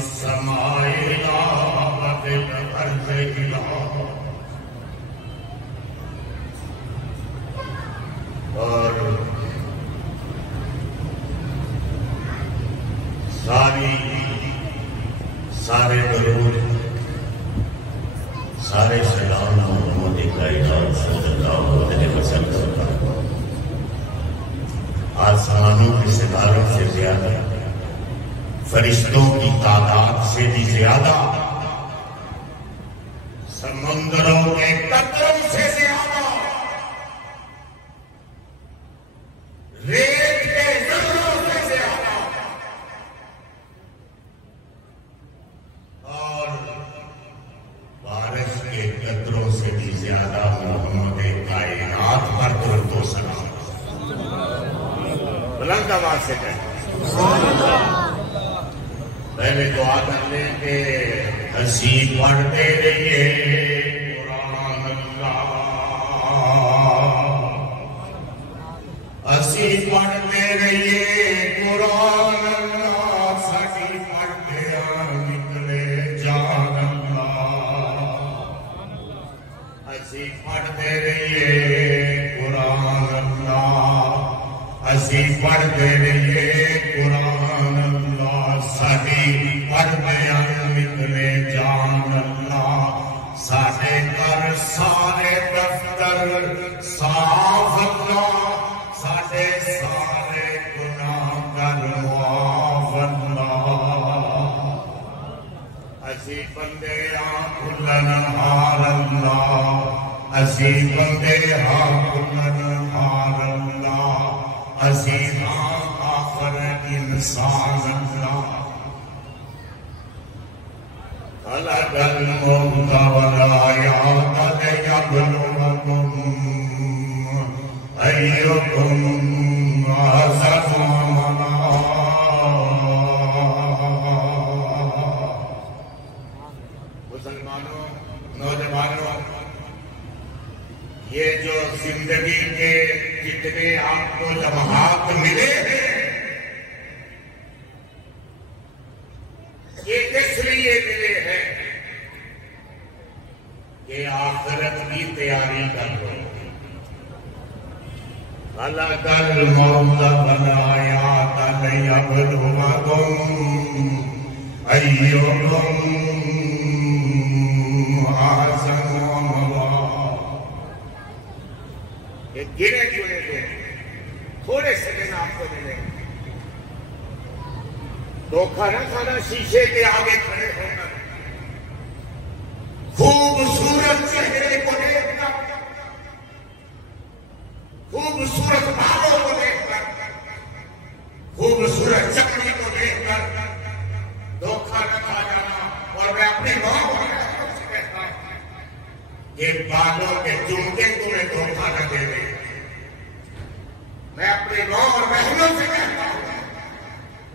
السماء لا وفي الأرض اور سارے درود سارے سلام محمد کائنات صلی اللہ علیہ وسلم آسمانوں کے ستاروں سے زیادہ، فرشتوں کی تعداد سے بھی زیادہ، سمندروں کے قطروں سے زیادہ، ریت کے ذروں سے زیادہ، اور بارش کے قطروں سے بھی زیادہ محمد کائنات پر درود و سلام۔ بلند آواز سے کہیں پہلے دعا کر لیں کہ ہنسی پڑھتے رہیے قرآن اللہ، ہنسی پڑھتے رہیے قرآن اللہ، ساڈی پڑھتے نکلے جان اللہ، ہنسی پڑھتے رہیے قرآن اللہ، ہنسی پڑھتے رہیے قرآن اللہ، ساڈی پڑھتے نکلے جان اللہ، ساڈے گھر سارے دفتر صاف اللہ، ساڈے سارے گناہ گر معاف اللہ، اسی بندے کھلن ہار اللہ، اسی بندے کھلن ہار اللہ، اسی آخر انسان اللہ، خلق الموت والحیات لیبلوکم ایکم احسن عملا۔ مسلمانوں، نوجوانوں، یہ جو زندگی کے جتنے آپ کو لمحات ملے ہیں، یہ کس لیے ملے ہیں کہ آخرت کی تیاری کر لو۔ خلق الموت والحیات لیبلوکم ایکم احسن عملا۔ یہ گنے چنے دو تھوڑے سیکنڈ آپ کو ملے گا، دھوکہ نہ کھانا شیشے کے آگے کھڑے ہونا، خوبصورت چہرے کو دیکھ کر، خوبصورت بالوں کو دیکھ کر، خوبصورت چمڑی کو دیکھ کر دھوکہ نہ کھا جانا۔ اور میں اپنی ماں کو کہتا ہوں کہ بالوں کے جمکے تمہیں دھوکہ نہ دے دے۔ میں اپنی ماں اور بہنوں سے کہتا ہوں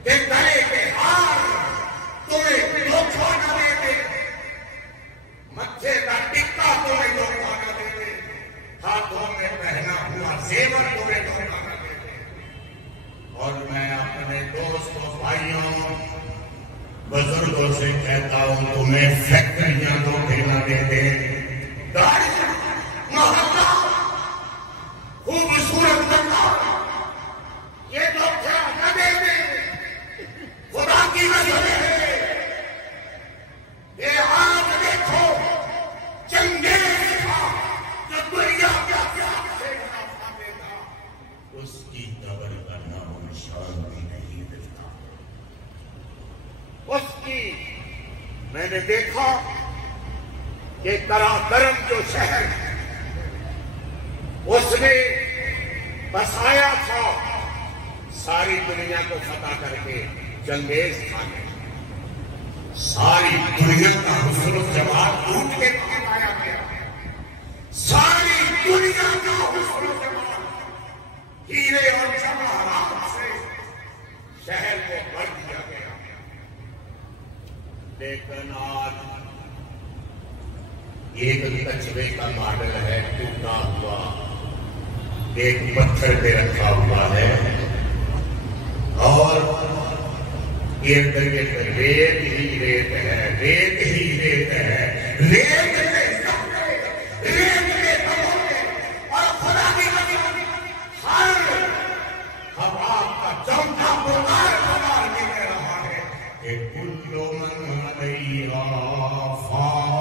کہ گلے کے ہار تمہیں دھوکہ نہ دے دے، متھے کا ٹکا تمہیں دھوکہ نہ دے دے، ہاتھوں میں پہنا ہوا زیور تمہیں دھوکہ نہ دے دے۔ اور میں اپنے دوستوں، بھائیوں، بزرگوں سے کہتا ہوں تمہیں فیکٹریاں دھوکے نہ دے دے، گاڑیاں، محلہ، خوبصورت مکان، یہ دھوکہ نہ دے دے۔ خدا کی نظر ہے کہ آج دیکھو چنگیز تھا جو دنیا کا پیار سے منافع دیتا، اس کی قبر کا نام و نشان بھی نہیں ملتا۔ اس کی میں نے دیکھا کہ قراقرم جو شہر اس نے بسایا تھا ساری دنیا کو فتح کر کے چنگیز خان نے، ساری دنیا کا حسن و جمال لوٹ کے کام آیا گیا، ساری دنیا کا حسن و جمال ہیرے اور جواہرات سے شہر کو بھر دیا گیا۔ لیکن آج ایک کچرے کا ماڈل ہے ٹوٹا ہوا، ایک پتھر پہ رکھا ہوا ہے، اور ارد گرد ریت ہی ریت ہے، ریت ہی ریت ہے۔ ریت کے سپنے ریت کے پتھر اور خدا کی قسم ہر ہوا کا چمکا پکار پکار کے کہہ رہا ہے کہ کل من علیہا فان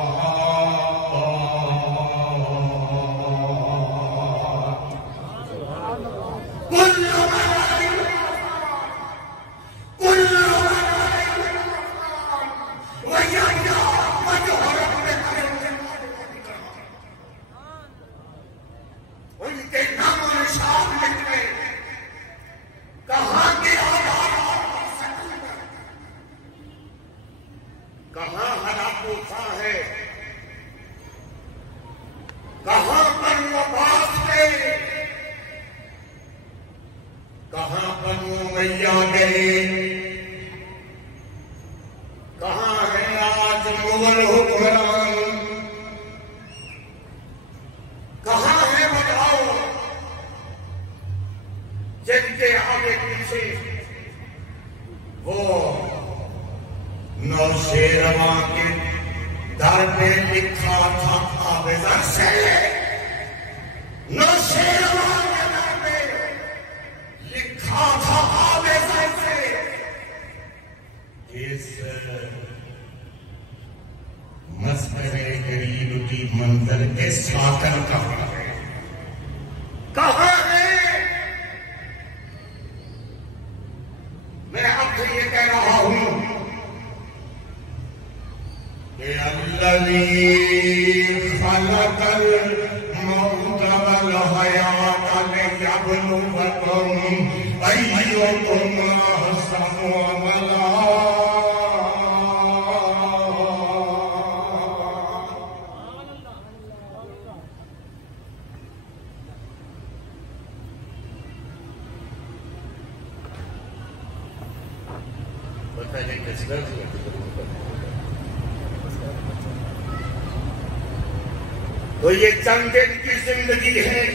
تو یہ چند دن کی زندگی ہے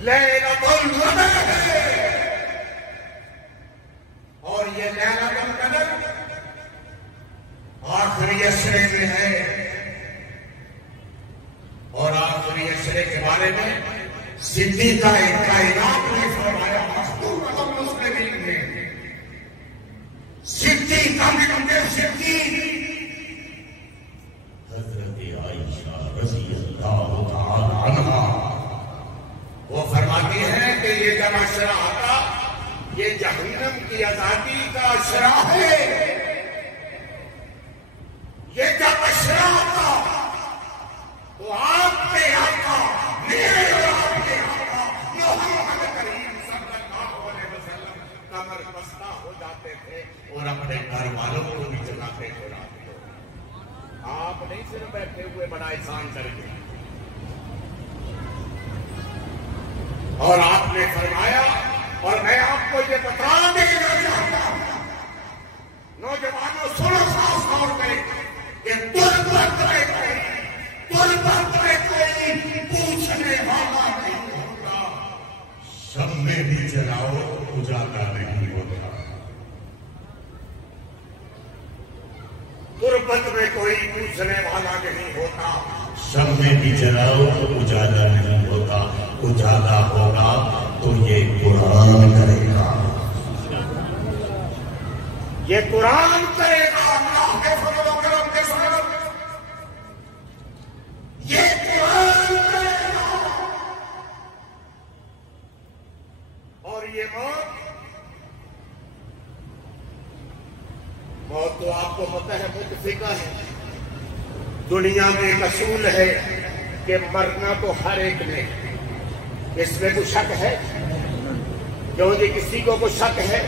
لیلۃ القدر ہے اور یہ لیلۃ القدر آخری عشرے میں ہے اور آخری عشرے کے بارے میں صدیقہ کائنات نے فرمایا مخدوم المسلمین نے صدیقہ بنت صدیق حضرت عائشہ رضی اللہ تعالی عنہا وہ فرماتی ہیں کہ یہ جب عشرہ آتا یہ جہنم کی آزادی کا عشرہ ہے یہ جب عشرہ آتا تو آپ کے آقا میرے اور آپ کے آقا محمد کریم صلی اللہ علیہ وسلم کمر بستہ ہو جاتے تھے اور اپنے گھر والوں کو بھی جلاتے تھے آپ نہیں صرف بیٹھے ہوئے بڑا احسان کر کے اور آپ نے فرمایا اور میں آپ کو یہ بتا دینا چاہتا ہوں نوجوانوں سنو صاف طور پہ کہ تربت میں کوئی پوچھنے والا نہیں ہوتا شب میں بھی جلاؤ اجالا نہیں ہوتا تربت میں کوئی پوچھنے والا نہیں ہوتا شب میں بھی جلاؤ اجالا نہیں ہوتا اجالا ہوگا تو یہ قرآن کرے گا یہ قرآن کرے گا اللہ کے فضل و کرم کے سبب یہ قرآن کرے گا اور یہ موت تو آپ کو پتہ ہے متفقہ ہے دنیا میں ایک اصول ہے کہ مرنا تو ہر ایک نے اس میں کوئی شک ہے کیوں جی کسی کو کوئی شک ہے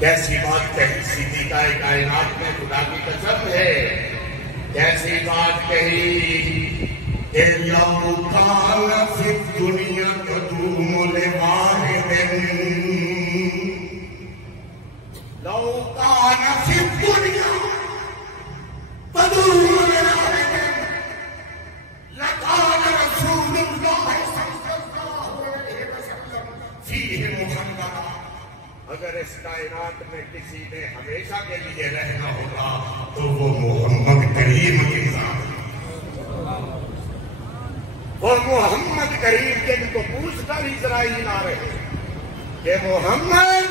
کیسی بات کہی صدیقہ کائنات میں خدا کی قسم ہے کیسی بات کہی کہ لو کان فی الدنیا تدوم لواحد لو کان فی الدنیا تدوم لواحد لکان رسول اللہ صلی اللہ علیہ وسلم فیہ مخلدا اگر اس کائنات میں کسی نے ہمیشہ کے لیے ہوگا تو وہ محمد کریم کی ذات، وہ محمد کریم جن کو پوچھ کر اسرائیل آ رہے کہ محمد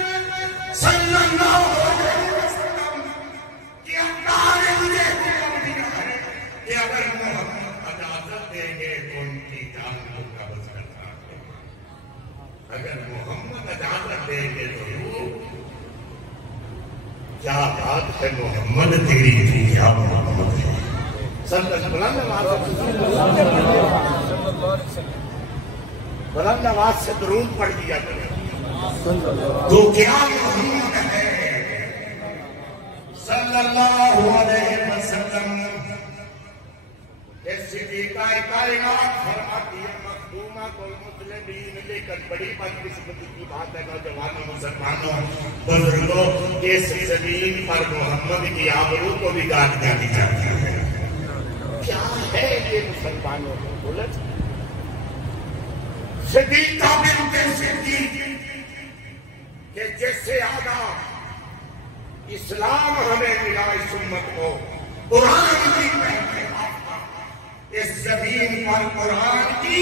صلی اللہ علیہ وسلم کہ اللہ نے مجھے حکم دیا ہے کہ اگر محمد اجازت دیں گے تو ان کی جان کو قبض کرنا ہے، اگر محمد اجازت دیں گے تو کیا بات ہے محمد تیری تھی، کیا محمد ہے بلند آواز سے درود پڑھ دیا کرے تو کیا محمد ہے صلی اللہ علیہ وسلم۔ صدیقہ کائنات فرماتی ہے مخدومہ المسلمین، لیکن بڑی بدقسمتی کی بات ہے نوجوانوں مسلمانوں بزرگوں، اس زمین پر محمد کی آبرو کو بھی گاٹ دی جاتی ہے۔ کیا ہے یہ مسلمانوں کو بولت صدیقہ بنت صدیق کہ جس سے آگا اسلام ہمیں ملا اس امت کو، قرآن کی پہلے اس زمین پر قرآن کی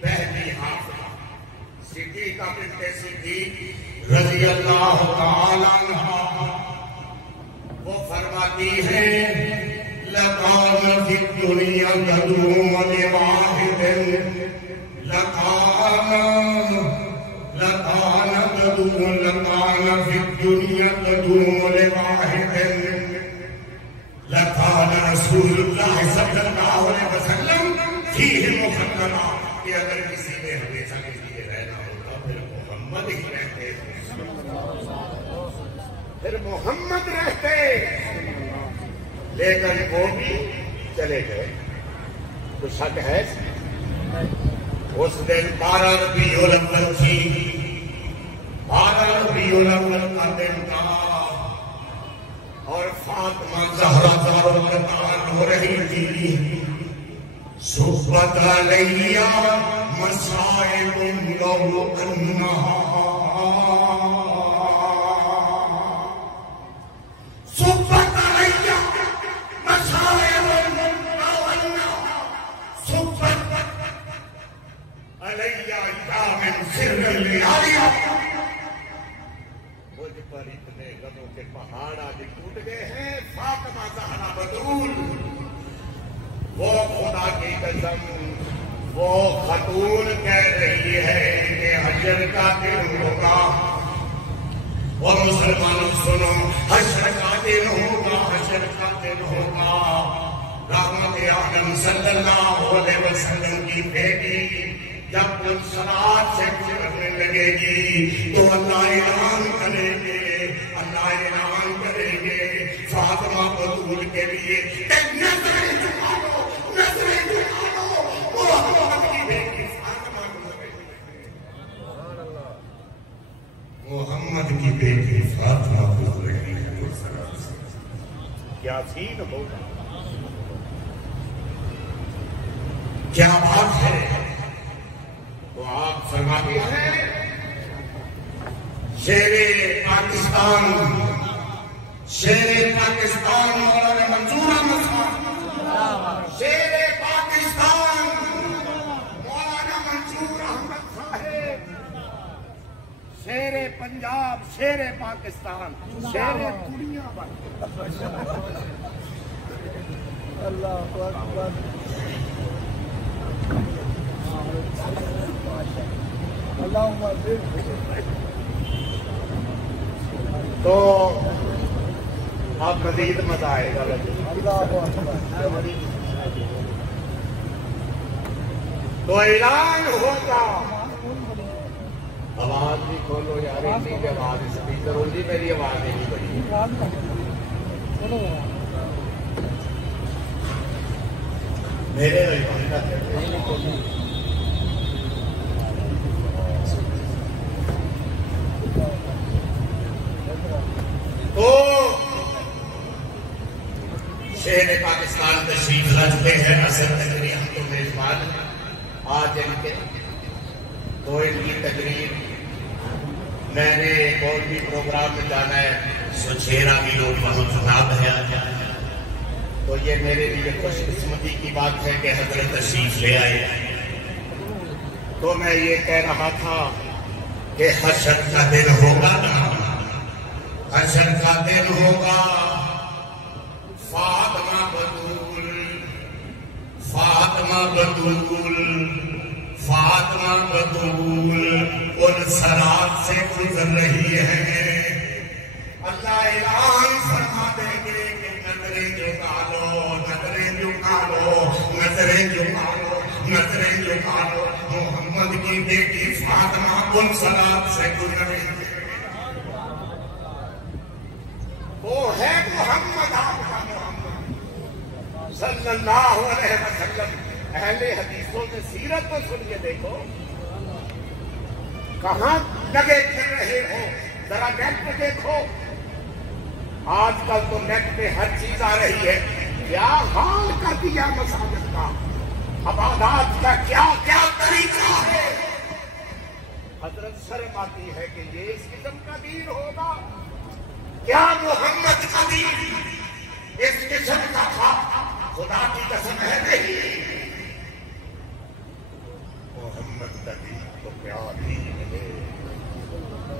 پہلی حافظ صدیقہ بنت صدیق رضی اللہ تعالیٰ عنہا وہ فرماتی ہے لَقَانَ فِي الدُّنْيَا تَدُومُ لِوَاحِدٍ لَقَانَ فِي الدُّنْيَا تَدُومُ لِوَاحِدٍ لَقَانَ رسول اللہ صلی اللہ علیہ وسلم فیہ مخدرہ کہ اگر کسی نے ہمیشہ کے لیے رہنا ہوگا پھر محمد ہی رہتے، پھر محمد رہتے، لیکن وہ بھی چلے گئے۔ تو شک ہے اس دن 12 ربیع الاول تھی، 12 ربیع الاول کا دن تھا اور فاطمہ زہرا دارالمدار ہو رہی تھی۔ صبت علیہ مصائب لو انہا، صبت علیہ مصائب لو انہا، صبت علیہ یا من سر لیالیہ، مجھ پر اتنے غموں کے پہاڑ آج ٹوٹ گئے ہیں۔ فاطمہ زہرا بطول وہ خدا کی قسم وہ خاتون کہہ رہی ہے کہ حشر کا دن ہوگا، اور مسلمانوں سنو حشر کا دن ہوگا، حشر کا دن ہوگا۔ رحمت عالم صلی اللہ علیہ وسلم کی بیٹی جب صلات سے گزرنے لگے گی تو اللہ اعلان کریں گے، اللہ اعلان کریں گے فاطمہ بطول کے لیے کہ نظریں جھکا لو، نظریں جھکا لو، محمد کی بیٹی فاطمہ گزر رہی ہے، محمد کی بیٹی فاطمہ گزر رہی ہے۔ کیا سین ہوگا، کیا بات ہے۔ تو آپ فرماتے ہیں شیر پاکستان، شیر پاکستان مولانا منظور احمد صاحب، شیر پاکستان مولانا منظور احمد صاحب، شیر پنجاب، شیر پاکستان، شیر دنیا بھر۔ اللہ اکبر۔ تو اب مزید مزہ آئے گا۔ تو اعلان ہوگا، آواز بھی کھولو یار، اتنی کی آواز اسپیکر ہوتی، میری آواز نہیں بڑی۔ میرے تو شہر پاکستان تشریف رکھتے ہیں اصل تقریر، ہم تو میزبان آج ان کے تو ان کی تقریر میں نے ایک اور بھی پروگرام میں جانا ہے، سو 6 راگیروں بہت خراب ہے تو یہ میرے لیے خوش قسمتی کی بات ہے کہ حضرت تشریف لے آئے. تو میں یہ کہہ رہا تھا کہ حشر کا دن ہوگا نا، حشر کا دن ہوگا. فاطمہ بدول، فاطمہ بدول، فاطمہ بدول ان سرات سے گزر رہی ہے. اللہ اعلان فرما دیں گے کہ نظریں جھکا لو، نظریں جھکا لو، نظریں جھکا لو، نظریں جھکا لو. محمد کی بیٹی فاطمہ ان سرات سے گزر رہی ہے. وہ ہے محمد، آپ کا محمد صلی اللہ علیہ وسلم. اہل حدیثوں سے سیرت تو سنیے، دیکھو کہاں لگے پھر رہے ہو. ذرا نیٹ پہ دیکھو، آج کل تو نیٹ پہ ہر چیز آ رہی ہے. کیا حال کر دیا مساجد کا، عبادات کا کیا کیا طریقہ ہے. حضرت شرم آتی ہے کہ یہ اس قسم کا دین ہوگا. کیا محمد کا دین اس قسم کا تھا؟ خدا کی قسم ہے نہیں. محمد کا دین تو کیا دین ہے،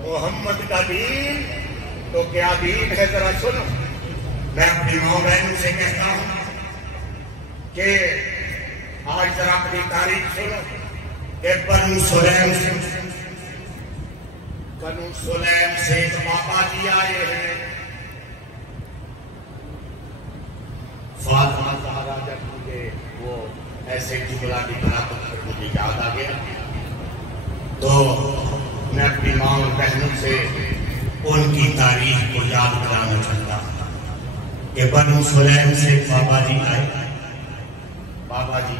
محمد کا دین تو کیا دین ہے. ذرا سنو، میں اپنی ماں بہنوں سے کہتا ہوں کہ آج ذرا اپنی تاریخ سنو کہ بنو سلیم سے ایک بابا جی آئے ہیں. فاطمہ زہرا جب مجھے وہ ایسے جملہ دکھا تو پھر مجھے یاد آ گیا. تو میں اپنی ماں اور بہنوں سے ان کی تاریخ کو یاد کرانا چاہتا ہوں کہ بنو سلیم سے بابا جی آئے. بابا جی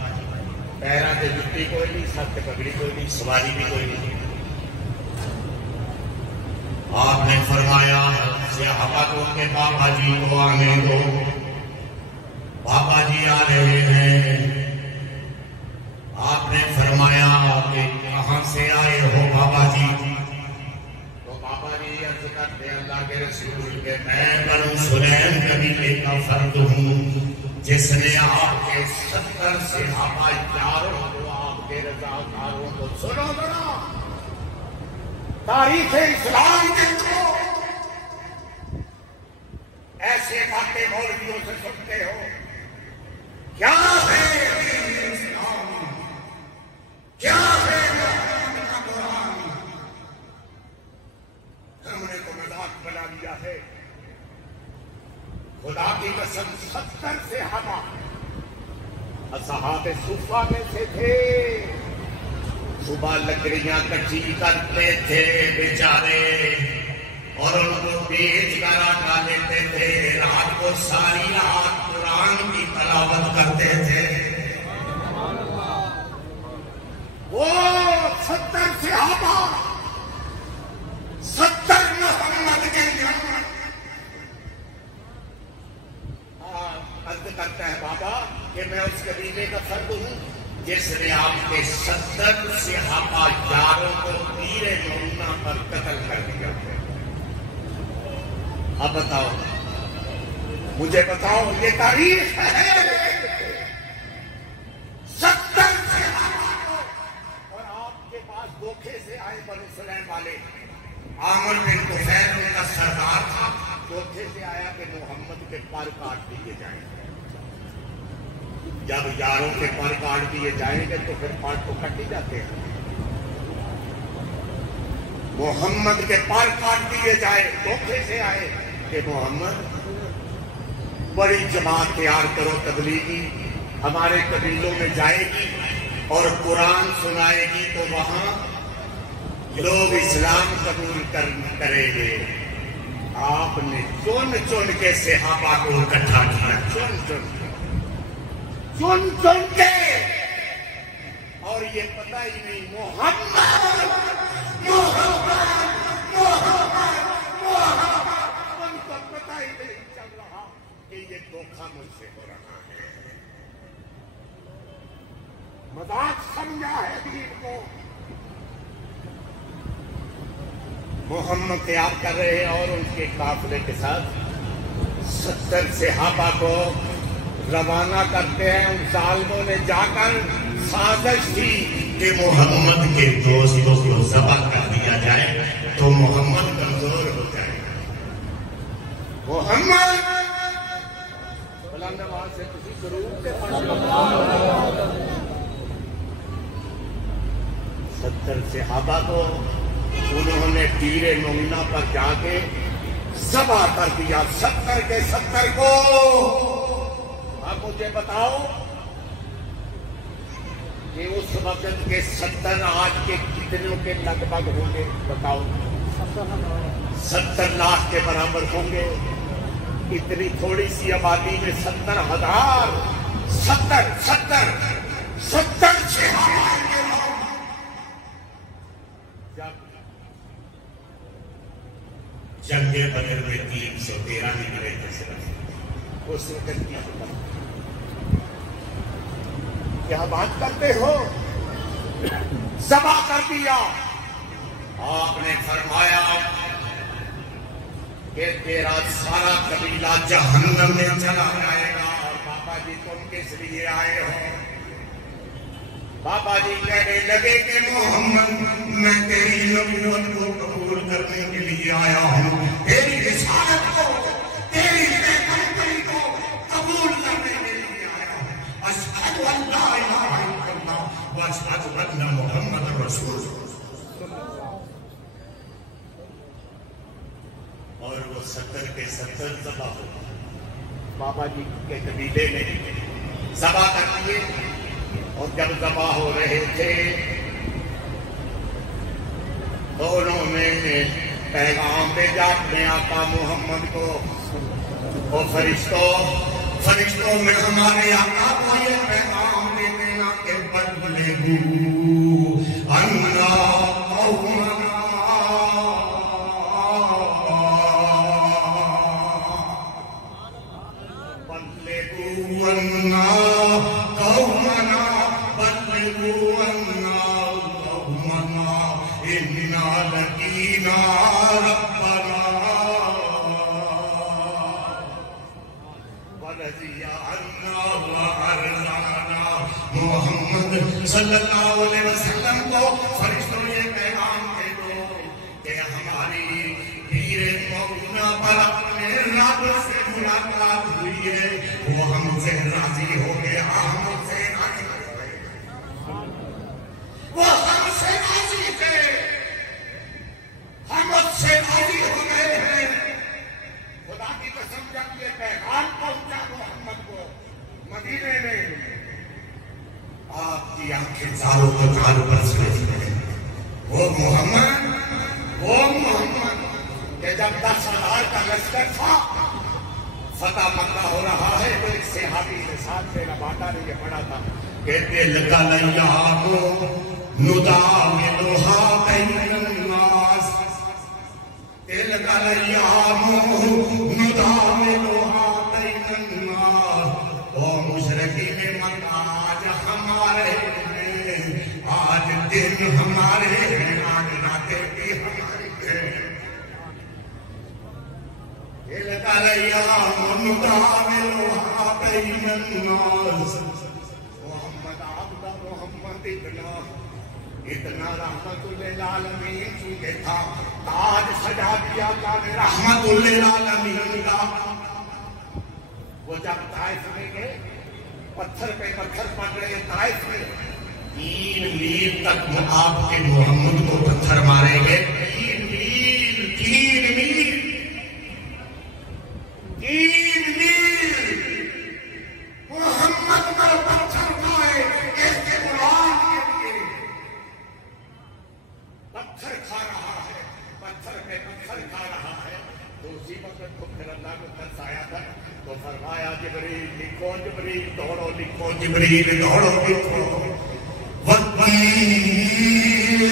پیرا سے جتی کوئی نہیں، سر سے پگڑی کوئی نہیں، سواری بھی کوئی نہیں. آپ نے فرمایا صحابہ کو کہ بابا جی کو آنے دو. بابا جی آ رہے ہیں. آپ نے فرمایا کہ کہاں سے آئے ہو بابا جی؟ تو بابا جی عرض کرتے اللہ کے رسول کے میں بنو سلیم قبیلے کا فرد ہوں جس نے آپ کے 70 صحابہ یاروں کو، آپ کے رضاکاروں کو. سنو ذرا تاریخ اسلام دیکھو. ایسے باتیں مولویوں سے سنتے ہو. کیا ہے اسلام، کیا ہے قرآن؟ ہم نے تو مذاق بنا لیا ہے. خدا کی قسم 70 صحابہ اصحاب صفہ میں سے تھے. صبح لکڑیاں کچی کرتے تھے بیچارے اور ان کو بیچ کر آٹا لیتے تھے. رات کو ساری رات قرآن کی تلاوت کرتے تھے. وہ 70 صحابہ، 70 محمد کے جان. عرض کرتا ہے بابا کہ میں اس قبیلے کا فرد ہوں جس نے آپ کے 70 صحابہ یاروں کو تیر مونا پر قتل کر دیا. اب بتاؤ، مجھے بتاؤ، یہ تاریخ ہے. 70 صحابہ اور آپ کے پاس دھوکے سے آئے بنو سلیم والے. عامر بن طفیل ان کا سردار تھا. دھوکے سے آیا کہ محمد کے پر کاٹ دیے جائیں. جب یاروں کے پر کاٹ دیے جائیں گے تو پھر پر تو کٹ ہی جاتے ہیں. محمد کے پر کاٹ دیے جائے. دھوکے سے آئے کہ محمد بڑی جماعت تیار کرو تبلیغی، ہمارے قبیلوں میں جائے گی اور قرآن سنائے گی تو وہاں لوگ اسلام قبول کریں گے. آپ نے چن چن کے صحابہ کو اکٹھا کیا، چن چن کے. اور یہ پتہ ہی نہیں محمد ان کو پتہ ہی نہیں چل رہا کہ یہ دھوکہ مجھ سے ہو رہا ہے. مذاق سمجھا ہے دین کو. محمد تیار کر رہے ہیں اور ان کے قافلے کے ساتھ 70 صحابہ کو روانہ کرتے ہیں. ان ظالموں نے جا کر سازش کی کہ محمد کے دوستوں کو ذبح کر دیا جائے تو محمد کمزور ہو جائے گا. محمد بلند آواز سے کسی ضرور سے 70 صحابہ کو انہوں نے تیر نمونہ پر جا کے ذبح کر دیا. 70 کے 70 کو. اب مجھے بتاؤ کہ اس وقت کے 70 آج کے کتنوں کے لگ بھگ ہوں گے؟ بتاؤ. 70 لاکھ کے برابر ہوں گے. اتنی تھوڑی سی آبادی میں 70,000 70 جنگ بدر میں 313 نکلے تھے صرف. اس وقت کیا بات کرتے ہو؟ ذبح کر دیا. آپ نے فرمایا کہ تیرا سارا قبیلہ جہنم میں چلا جائے گا. اور بابا جی تم کس لیے آئے ہو؟ بابا جی کہنے لگے کہ محمد میں تیری نبوت کو قبول کرنے کے لیے آیا ہوں. تیری رسالت کو، تیری پیغمبری کو قبول کرنے کے لیے آیا ہوں. اشہد ان لا الہ الا اللہ و اشہد ان محمد رسول اللہ. اور وہ 70 کے 70 ذبح ہو. بابا جی کے قبیلے نے ذبح کر دیے. اور جب ذبح ہو رہے تھے تو انہوں نے پیغام بھیجا اپنے آقا محمد کو. وہ فرشتوں میں ہمارے آقا کو یہ پیغام دے دینا کہ بلغوا عنا قومنا. بلغوا عنا قومنا. بلغوا عنا قومنا انا لقینا ربنا ورضی عنا وارضانا. محمد صلی اللہ علیہ وسلم کو فرشتوں نے پیغام دے دو کہ ہماری پیر مولانا پر اپنے رب سے ملاقات ہوئی ہے. وہ ہم سے راضی ہو گیا. ہم سے راضی ہو گئے. وہ ہم سے راضی تھے. ہم اس سے راضی ہو گئے ہیں. خدا کی قسم جب یہ پیغام پہنچا محمد کو مدینے میں آپ کی آنکھیں چاروں کو چاروں پر سمجھ گئے. وہ محمد کہ جب 10,000 کا لشکر تھا فتح مکہ ہو رہا ہے تو ایک صحابی نے ساتھ سے نباتا نے یہ پڑھا تھا کہتے لگا لیامو نداملها بین الناس. لگا لیامو نداملها بین الناس. او مشرقین مکہ آج ہمارے ہیں. آج دن ہمارے ہیں. آج راتیں بھی ہماری ہیں. لگا لیامو نداملها بین الناس. محمد عبدہ محمد اتنا رحمت للعالمین چونکہ تھا تاج سجا دیا اللہ نے رحمت للعالمین کا. وہ جب طائف میں گئے پتھر پہ پتھر پڑ رہے طائف میں 3 میل تک آپ کے محمد کو پتھر مارے گئے. 3 میل محمد پر پتھر کھائے. ایسے غلام کے لیے پتھر کھا رہا ہے. پتھر پہ پتھر کھا رہا ہے. تو اسی وقت کو پھر اللہ کو ترس آیا تھا تو فرمایا جبریل لکھو. جبریل دوڑو لکھو. جبریل دوڑو لکھو. والطين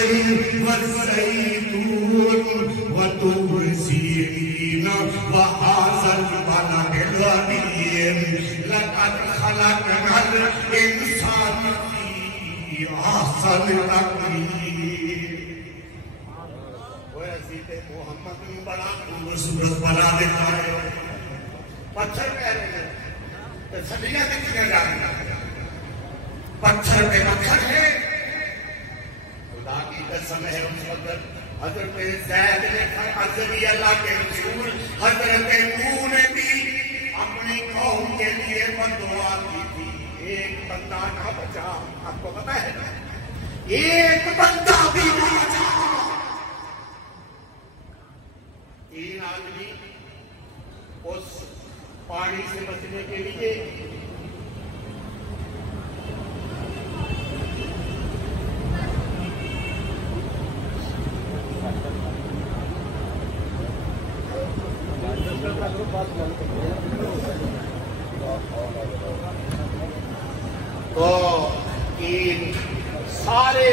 والزيتون وطور سينين وهذا البلد الأمين لقد خلقنا الإنسان في أحسن تقويم. محمد نے بڑا خوبصورت بنا دیتا ہے، پتھر کہہ رہے ہیں تو سلیاں کتنے جا رہی ہیں، پتھر پہ پتھر ہے. خدا کی قسم ہے اس وقت حضرت زید نے عرض کی اللہ کے رسول حضرت نوح نے بھی اپنی قوم کے لیے بددعا کی تھی، ایک بندہ نہ بچا. آپ کو پتا ہے نا، ایک بندہ بھی نہ بچا. 3 آدمی اس پانی سے بچنے کے لیے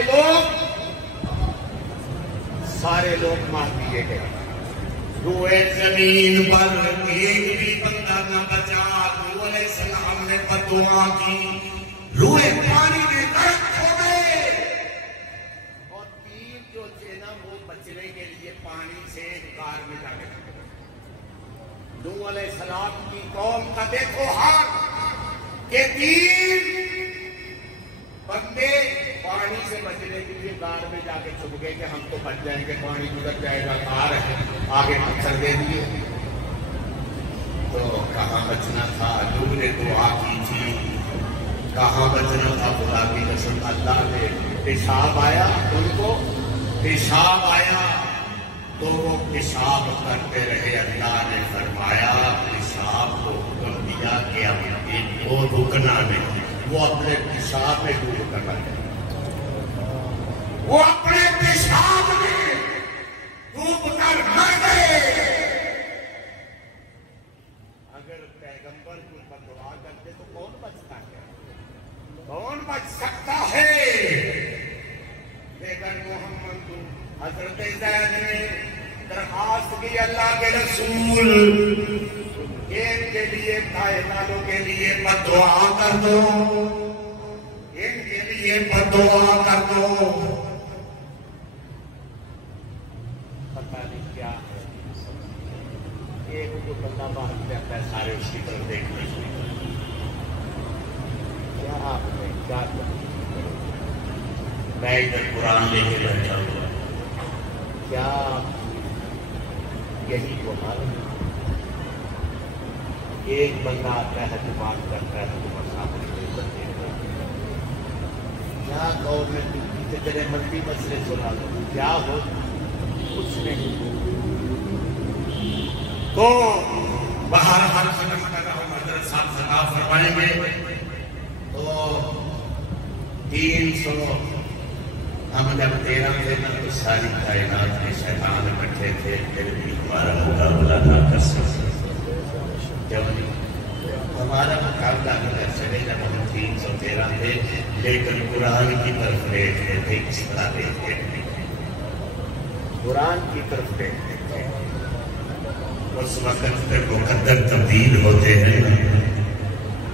تو سارے لوگ مار دیے گئے. روئے زمین پر ایک بھی بندہ نہ بچا. نوح علیہ السلام نے بددعا کی، روئے پانی میں غرق ہو گئے. اور 3 جو تھے نا وہ بچنے کے لیے پانی سے کار میں جا کے نوح علیہ السلام کی قوم کا دیکھو حال کہ 3 بندے پانی سے بچنے کے لیے غار میں جا کے چھپ گئے کہ ہم تو بچ جائیں گے، پانی گزر جائے گا، غار ہے، آگے پتھر دے دیے. تو کہاں بچنا تھا؟ نوح نے دعا کی تھی، کہاں بچنا تھا؟ خدا کی قسم اللہ نے پیشاب آیا، ان کو پیشاب آیا تو وہ پیشاب کرتے رہے. اللہ نے فرمایا پیشاب کو حکم دیا کہ اب ان کو رکنا نہیں. وہ اپنے پیشاب میں ڈوب کر مر گئے، وہ اپنے پیشاب میں ڈوب کر مر گئے. اگر پیغمبر کو بددعا کرتے تو کون بچتا ہے؟ کون بچ سکتا ہے؟ لیکن محمد حضرت زید نے درخواست کی اللہ کے رسول ان کے لیے کائناتوں کے لیے بددعا کر دو، ان کے لیے بددعا کر دو. پتہ نہیں کیا ہے، ایک جو بندہ باہر جاتا ہے سارے اس کی طرف دیکھنے سے کیا آپ نے کیا کیا. میں ادھر قرآن لے کے بیٹھا ہوا، کیا یہی تو حال ہے. ایک بندہ آتا ہے تو بات کرتا ہے تو کیا گورنمنٹ تیرے منفی مسئلے سنا دو، کیا ہو کچھ نہیں. تو باہر ہر ختم کر رہا ہوں، حضرت صاحب خطاب فرمائیں گے. تو 300 ہم جب 13 تھے نا تو ساری کائنات میں شیطان اکٹھے تھے، پھر بھی ہمارا مقابلہ نہ کر سکتے. ہمارا مقابلہ نہ کر سکے جب ہم 313 تھے، لیکن قرآن کی طرف دیکھتے تھے. کس طرح دیکھتے تھے؟ قرآن کی طرف دیکھتے تھے. اس وقت پہ مقدر تبدیل ہوتے ہیں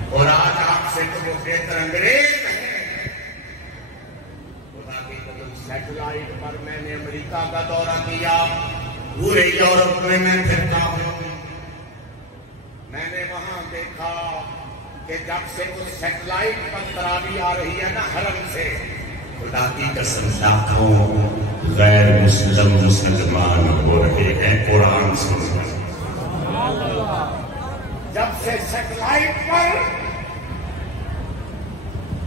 اور آج آپ سے تو وہ بہتر انگریز ہیں. خدا کی قسم سیٹلائٹ پر میں نے امریکہ کا دورہ کیا، پورے یورپ میں پھرتا ہوں. میں نے وہاں دیکھا کہ جب سے وہ سیٹلائٹ پر تراویح آ رہی ہے نا حرم سے، خدا کی قسم لاکھوں غیر مسلم مسلمان ہو رہے ہیں قرآن سن. جب سے سیٹلائٹ پر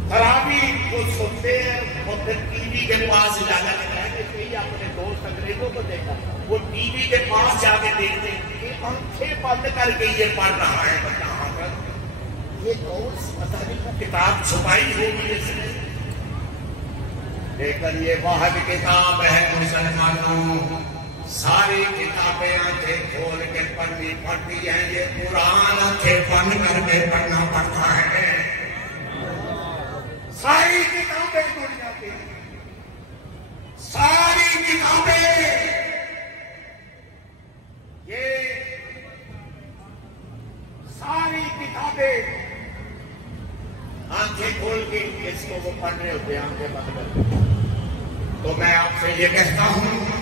تراویح کو سنتے ہیں اور پھر ٹی وی کے پاس جا کر کہیں اپنے دوست انگریزوں کو دیکھا، وہ ٹی وی کے پاس جا کے دیکھتے کہ آنکھیں بند کر کے یہ پڑھ رہا ہے. بتا کر یہ دوست پتہ نہیں کتاب چھپائی ہوگی اس نے، لیکن یہ واحد کتاب ہے مسلمانوں. ساری کتابیں آنکھیں کھول کے پڑھنی پڑتی ہیں، یہ قرآن آنکھیں بند کر کے پڑھنا پڑتا ہے. ساری کتابیں دنیا کی، ساری کتابیں یہ ساری کتابیں آنکھیں کھول کے اس کو وہ پڑھ رہے ہوتے ہیں آنکھیں بند کر کے. تو میں آپ سے یہ کہتا ہوں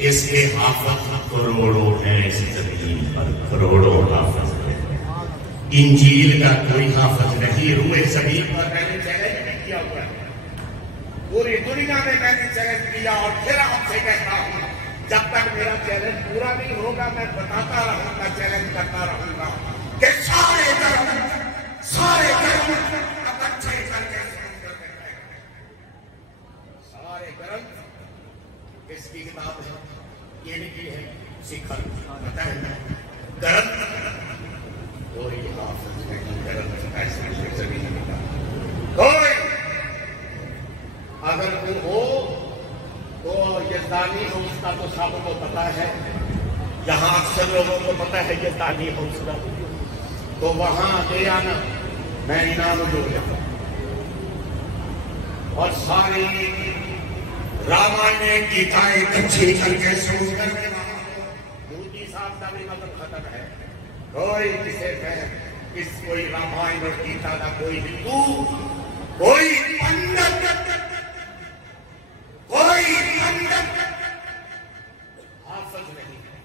اس کے حافظ کروڑوں ہیں، اس زمین پر کروڑوں حافظ ہیں۔ انجیل کا کوئی حافظ نہیں، روئے زمین پر میں نے چیلنج نہیں کیا ہوا ہے، پوری دنیا میں نے چیلنج کیا، اور پھر آپ سے کہتا ہوں جب تک میرا چیلنج پورا نہیں ہوگا میں بتاتا رہوں گا، چیلنج کرتا رہوں گا کہ سارے گرم اکٹھے کر کے سمندر میں پھینک، سارے گرم کس کی کتاب ہے؟ یہ لکھی ہے سکھر، پتہ ہے نا گرم کوئی حافظ نہیں، گرم ایسے زمین کا کوئی اگر کوئی ہو تو یزدانی ہو، اس کا تو سب کو پتا ہے، یہاں اکثر لوگوں کو پتا ہے یزدانی ہو اس کا، تو وہاں لے آنا، میں انعام جو لیتا ہوں۔ اور ساری رامائن گیتائیں کچھی کر کے سمندر میں مودی صاحب کا بھی مطلب ختم ہے، کوئی کسے کوئی رامائن اور گیتا کا کوئی ہندو، کوئی پنڈت، کوئی حافظ نہیں ہے،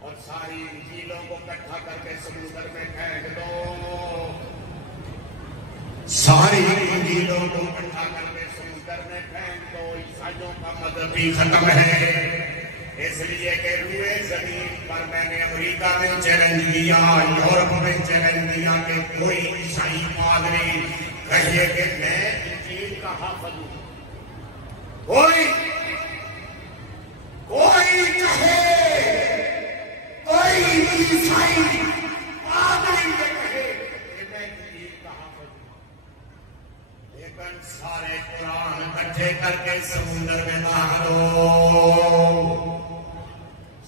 اور ساری انجیلوں کو اکٹھا کر کے سمندر میں پھینک دو، ساری انجیلوں کو اکٹھا کر کے سمندر میں پھینک دو، عیسائیوں کا مذہب بھی ختم ہے۔ اس لیے کہ روئے زمین پر میں نے امریکہ میں چیلنج دیا، یورپ میں چیلنج دیا کہ کوئی عیسائی پادری کہے کہ میں انجیل کا حافظ ہوں، کوئی کہے، کوئی عیسائی پادری کہے کہ میں انجیل کا حافظ ہوں، لیکن سارے قرآن اکٹھے کر کے سمندر میں بہا دو،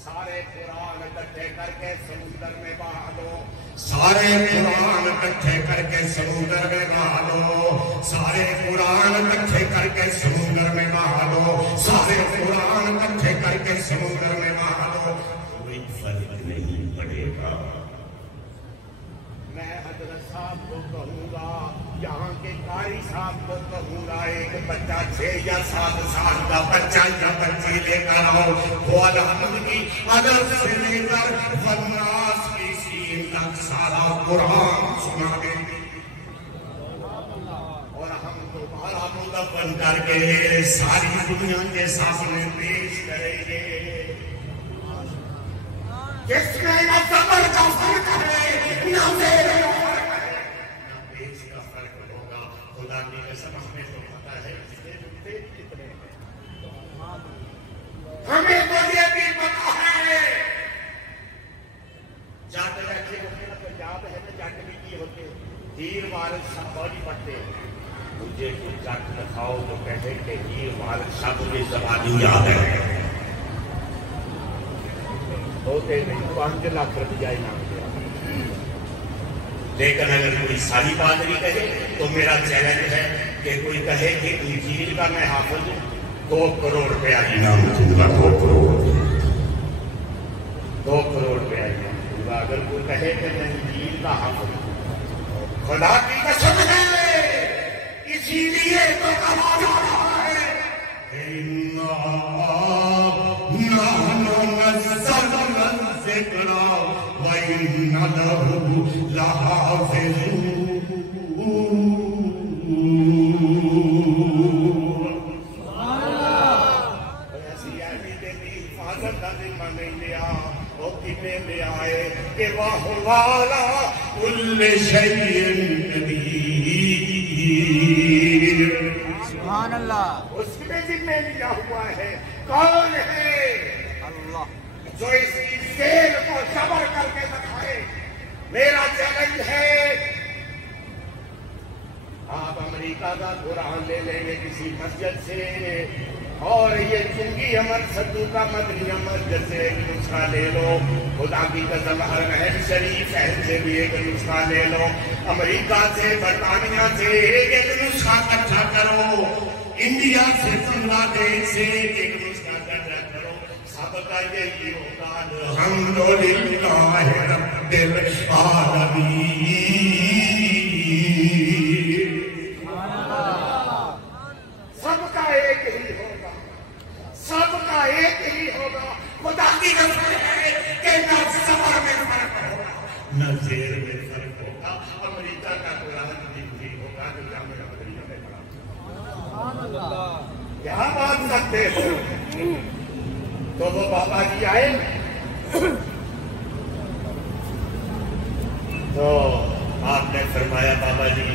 سارے قرآن اکٹھے کر کے سمندر میں بہا دو، سارے قرآن اکٹھے کر کے سمندر میں بہا دو، سارے قرآن اکٹھے کر کے سمندر میں بہا دو، سارے قرآن اکٹھے کر کے سمندر میں بہا دو، کوئی فرق نہیں پڑے گا۔ میں حضرت صاحب کو کہوں گا، یہاں کے قاری صاحب کو کہوں گا، ایک بچہ 6 یا 7 سال کا بچہ یا بچی لے کر آؤ، وہ الحمد کی عدد سے لے کر والناس کی سین تک سارا قرآن سنا دیں گے، اور ہم تمہارا مدون کر کے ساری دنیا کے سامنے پیش کریں گے، جس میں نہ زبر کا فرق ہے، نہ زیر کا فرق ہے، نہ پیش کا فرق ہوگا۔ خدا کی قسم ہمیں تو پتا ہے کتنے ہیں، ہمیں تو یہ بھی پتا ہے، جاتے بیٹھے ہوتے ہیں تو یاد ہے نا، جاتے بھی کی ہوتے ہیں، ہیر وارث شاہ نہیں پڑھتے ہیں، مجھے کوئی جٹ دکھاؤ تو کہتے کہ ہیر وارث شاہ مجھے زبانی یاد ہے، ہوتے نہیں 5 لاکھ روپیہ انعام دیا۔ لیکن اگر کوئی ساری پادری کہے تو میرا چیلنج ہے کہ کوئی کہے کہ انجیل کا میں حافظ ہوں، 2 کروڑ روپیہ انعام دوں گا، 2 کروڑ روپیہ انعام دوں گا اگر کوئی کہے کہ میں انجیل کا حافظ ہوں۔ خدا کی قسم ہے، اسی لیے تو کہا جا رہا ہے ذکر وَإِنَّ لَهُ لَحَافِظُونَ۔ ایسی اہلی حفاظت کا ذمہ نہیں لیا، وہ کتنے لے آئے کہ وَهُوَ عَلَىٰ كُلِّ شَيْءٍ قَدِيرٌ۔ سبحان اللہ، اس نے ذمہ لیا ہوا ہے، کون ہے جو اس کی سیل کو صبر کر کے دکھائے؟ میرا چیلنج ہے، آپ امریکہ کا قرآن لے لیں گے کسی مسجد سے، اور یہ چنگی امر سدو کا مدنی مسجد سے ایک نسخہ لے لو، خدا کی قسم حرمین شریف شہر سے بھی ایک نسخہ لے لو، امریکہ سے برطانیہ سے ایک نسخہ اکٹھا کرو، انڈیا سے بنگلہ دیش سے ایک نسخہ اکٹھا کرو، سب کا یہی ہوگا الحمدللہ رب العالمین۔ سب کا ایک ہی ہوگا، نہ زیر میں فرق ہوگا، امریکہ کا قرآن بھی ہوگا جو جامعہ مدنیہ میں پڑھا۔ کیا بات کرتے ہو؟ تو وہ بابا جی آئے تو آپ نے فرمایا بابا جی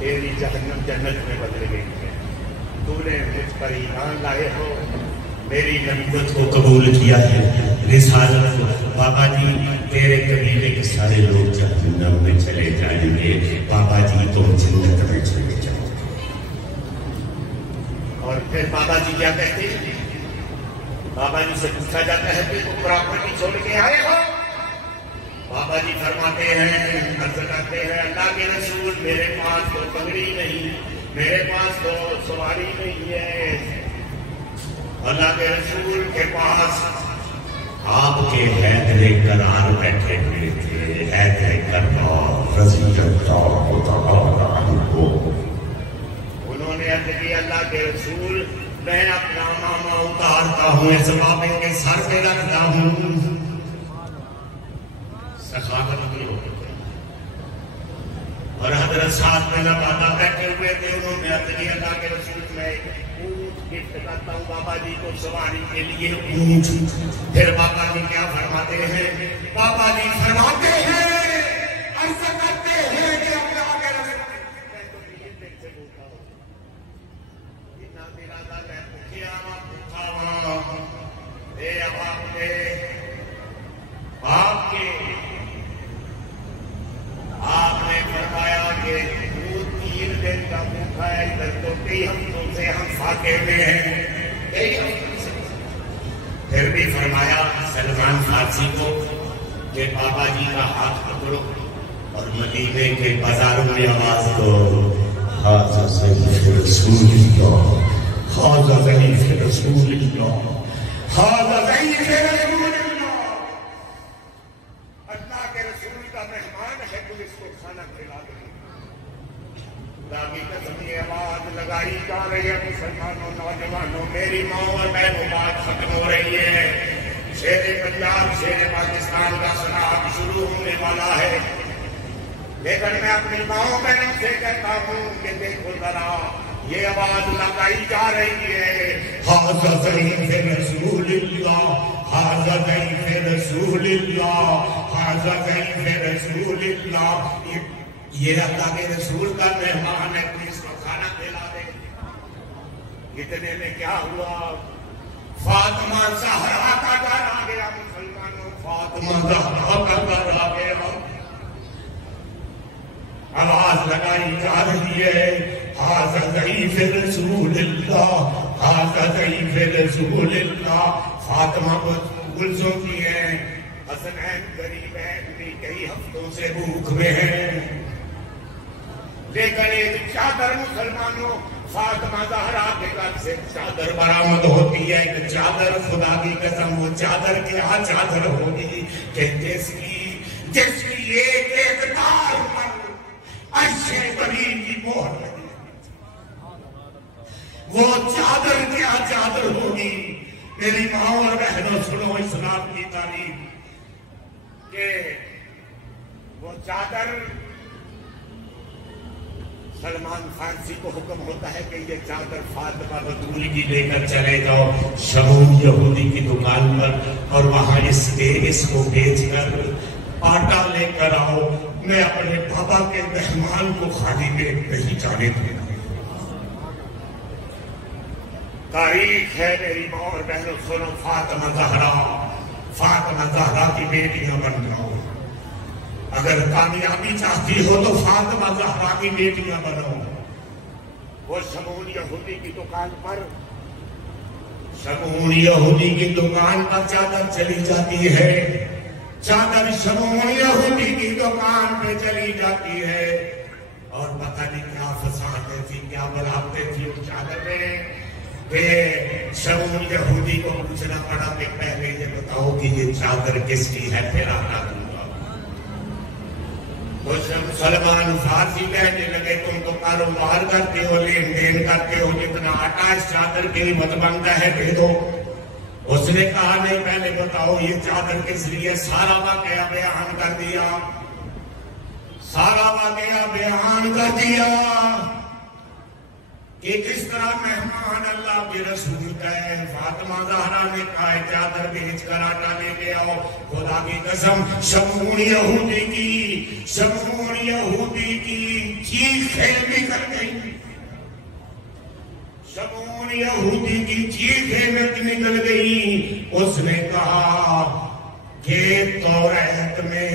تیری جہنم جنت میں بدل گئی ہے، تو نے مجھ پر ایمان لائے ہو، میری نبوت کو قبول کیا ہے، رسالت کو۔ بابا جی تیرے قبیلے کے سارے لوگ جہنم میں چلے جائیں گے، بابا جی تم جنت میں چلے جاؤ گے۔ اور پھر بابا جی کیا کہتے ہیں؟ بابا جی سے پوچھا جاتا ہے کہ تم پراپرٹی چھوڑ کے آئے ہو؟ بابا جی فرماتے ہیں، عرض کرتے ہیں اللہ کے رسول میرے پاس تو پگڑی نہیں، میرے پاس تو سواری نہیں ہے، اللہ کے رسول کے پاس آپ کے حیدر کرار بیٹھے ہوئے تھے، حیدر کرار رضی اللہ تعالی عنہ۔ انہوں نے عرض کی اللہ کے رسول میں اپنا ماما اتارتا ہوں، اس بابے کے سر پہ رکھتا ہوں، سخاوت بھی ہو گئی۔ اور حضرت ساتھ میں نباتا بیٹھے ہوئے تھے، انہوں نے عرض کی اللہ کے رسول میں اونٹ گفٹ کرتا ہوں بابا جی کو سواری کے لیے اونٹ۔ پھر بابا جی کیا فرماتے ہیں؟ بابا جی فرماتے ہیں، عرض کرتے ہیں کہ اللہ کے رسول میں تو یہ دل سے بھوکا ہوں، اتنا میرا دل ہے بھوکیا ہوا بھوکا ہوا، اے اب آپ کے آپ نے فرمایا کہ وہ 3 دن کا بھوکا ہے، ادھر تو کئی ہفتوں سے ہم فاقے میں ہیں، کئی ہفتوں سے۔ پھر بھی فرمایا سلمان فارسی کو کہ بابا جی کا ہاتھ پکڑو اور مدینے کے بازاروں میں آواز دو، ھذا ضیف رسول اللہ، ھذا ضیف رسول اللہ، ھذا ضیف رسول اللہ۔ اللہ کے رسول کا مہمان ہے، تم اس کو کھانا کھلا دو۔ خدا کی قسم یہ آواز لگائی جا رہی ہے مسلمانوں، نوجوانوں، میری ماں اور بہنوں، بات ختم ہو رہی ہے۔ شیر پنجاب، شیر پاکستان کا سراغ شروع ہونے والا ہے، لیکن میں اپنی ماں بہنوں سے کہتا ہوں کہ دیکھو ذرا یہ آواز لگائی جا رہی ہے، ھذا ضیف رسول اللہ، ھذا ضیف رسول اللہ، ھذا ضیف رسول اللہ۔ یہ اللہ کے رسول کا مہمان ہے، تو اس کو کھانا کھلا دے۔ اتنے میں کیا ہوا؟ فاطمہ زہرا کا گھر آ گیا مسلمانوں، فاطمہ زہرا کا گھر آ گیا۔ آواز لگائی جا رہی ہے، ھذا ضیف رسول اللہ، ھذا ضیف رسول اللہ۔ فاطمہ کو گلزوں کی ہیں، حسنین غریب ہیں، بھی کئی ہفتوں سے بھوک میں ہیں، لیکن ایک چادر مسلمانوں فاطمہ زہرا کے گھر سے چادر برآمد ہوتی ہے، ایک چادر، خدا کی قسم وہ چادر کیا چادر ہوگی کہ جس کی ایک تار پر عرش کریم کی مہر لگی، وہ چادر کیا چادر ہوگی۔ میری ماں اور بہنوں سنو اسلام کی تعلیم کہ وہ چادر، سلمان فارسی کو حکم ہوتا ہے کہ یہ چادر فاطمہ بتول کی لے کر چلے جاؤ شمون یہودی کی دکان پر، اور وہاں اس کو بیچ کر آٹا لے کر آؤ، میں اپنے بابا کے مہمان کو خالی پیٹ نہیں جانے دینا۔ تاریخ ہے میری ماں اور بہنوں سنو، فاطمہ زہرا کی بیٹیاں بن جاؤ، اگر کامیابی چاہتی ہو تو فاطمہ زہرا کی بیٹیاں بنو۔ وہ شمون یہودی کی دکان پر چادر چلی جاتی ہے، چادر شمون یہودی کی دکان پہ چلی جاتی ہے، اور پتہ نہیں کیا فسادیں تھی، کیا بلاتے تھی اس چادر میں کہ شمون یہودی کو پوچھنا پڑا کہ پہلے یہ بتاؤ کہ یہ چادر کس کی ہے، پھر آنا دوں گا۔ سلمان فارسی کہنے لگے تم تو کاروبار کرتے ہو، لین دین کرتے ہو، جتنا آٹا اس چادر کی قیمت بنتا ہے دے دو۔ اس نے کہا نہیں پہلے بتاؤ یہ چادر کس لیے؟ سارا واقعہ بیان کر دیا، سارا واقعہ بیان کر دیا کہ کس طرح مہمان اللہ کے رسول گئے۔ فاطمہ زہرا نے کہا چادر بیچ کر آٹا لے کے آؤ۔ خدا کی قسم شمعون یہودی کی چیخیں نکل گئی، شمعون یہودی کی چیخیں نکل گئی۔ اس نے کہا کہ توریت میں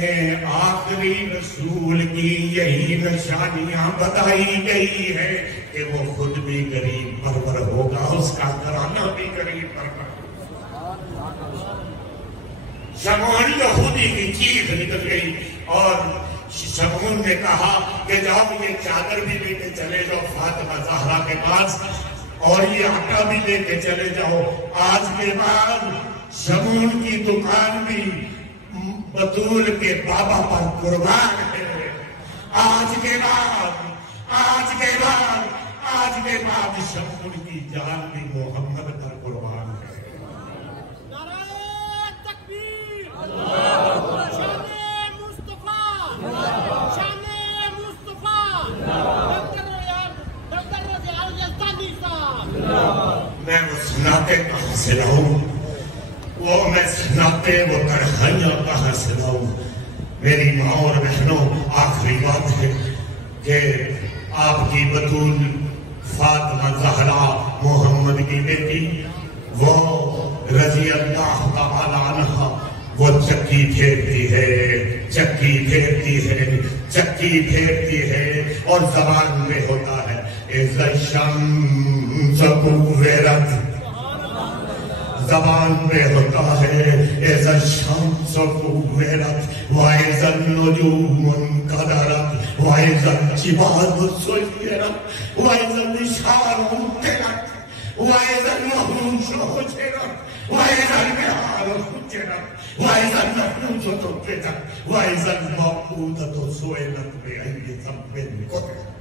آخری رسول کی یہی نشانیاں بتائی گئی ہے کہ وہ خود بھی غریب پرور ہوگا، اس کا گھرانہ بھی غریب پرور ہوگا۔ شمعون یہودی کی چیخ نکل گئی اور شمعون نے کہا کہ جاؤ یہ چادر بھی لے کے چلے جاؤ فاطمہ زہرا کے پاس اور یہ آٹا بھی لے کے چلے جاؤ۔ آج کے بعد شمعون کی دکان بھی بطول کے بابا پر قربان ہے۔ آج کے بعد شمعون کی جان بھی محمد پر قربان ہے۔ نعرہ تکبیر، شان مصطفیٰ، شان مصطفیٰ، ڈاکٹر رضیال یزدانی صاحب۔ میں وہ سناتے کہاں سے لاؤں؟ میں سناتے وہ کڑھائیاں کہاں سے لاؤں؟ میری ماں اور بہنوں، آخری بات ہے کہ آپ کی بطول فاطمہ زہرا محمد کی بیٹی، وہ رضی اللہ تعالی عنہ، وہ چکی پھیرتی ہے اور زبان میں ہوتا ہے اِذَا الشَّمْسُ كُوِّرَتْ، زبان میں ہوتا ہے اِذَا الشَّمْسُ كُوِّرَتْ وَإِذَا النُّجُومُ انْكَدَرَتْ وَإِذَا الْجِبَالُ سُيِّرَتْ وَإِذَا الْعِشَارُ عُطِّلَتْ وَإِذَا الْوَحُوشُ حُشِرَتْ وَإِذَا الْبِحَارُ فُجِّرَتْ وَإِذَا النَّفُوسُ زُوِّجَتْ وَإِذَا الْمَوْءُودَةُ سُئِلَتْ بِأَيِّ ذَنبٍ قُتِلَتْ۔